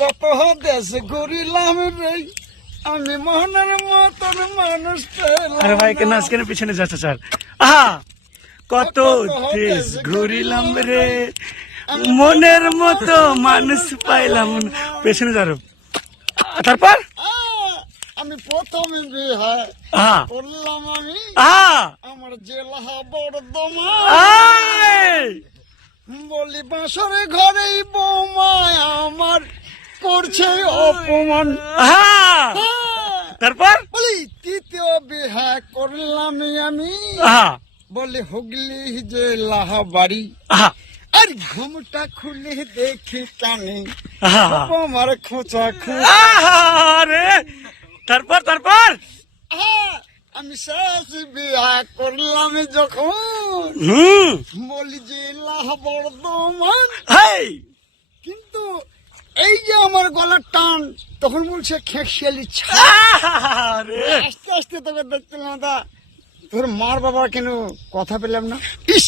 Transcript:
কত দেশ ঘুরিলাম রে, আমি মোহনের মতন মানুষ পেলাম আরে ভাই কেন না। আজকে পিছনে যাচ্ছে স্যার। আহা, কত দেশ ঘুরিলাম রে, মনের মতো মানুষ পাইলাম না। পেছনে যারো। তারপর আমি প্রথমে বিয়ে আহা করলাম আমি আহা আমার জেলা বর্ধমান, আয়! বলি বাসরে ঘরেই বৌমায় আমার করছে অপমান। আহা হ্যাঁ, তারপর বলি তৃতীয় বিয়ে করলাম আমি, আহা বলি হুগলি জেলা বাড়ি, আহা আর ঘুমটা খুলে দেখি কানে আহা আমার খোঁচা আরে তারপর তারপর আমি শেষ বিয়া করলাম যখন, হুম বলি জেলা বর্ধমান, হাই কিন্তু এই যে আমার গলার টান, তখন বলছে খেঁকশিয়ালি আরে আস্তে আস্তে তোকে দেখছিলাম, তোর মার বাবা কেন কথা পেলাম না। ইস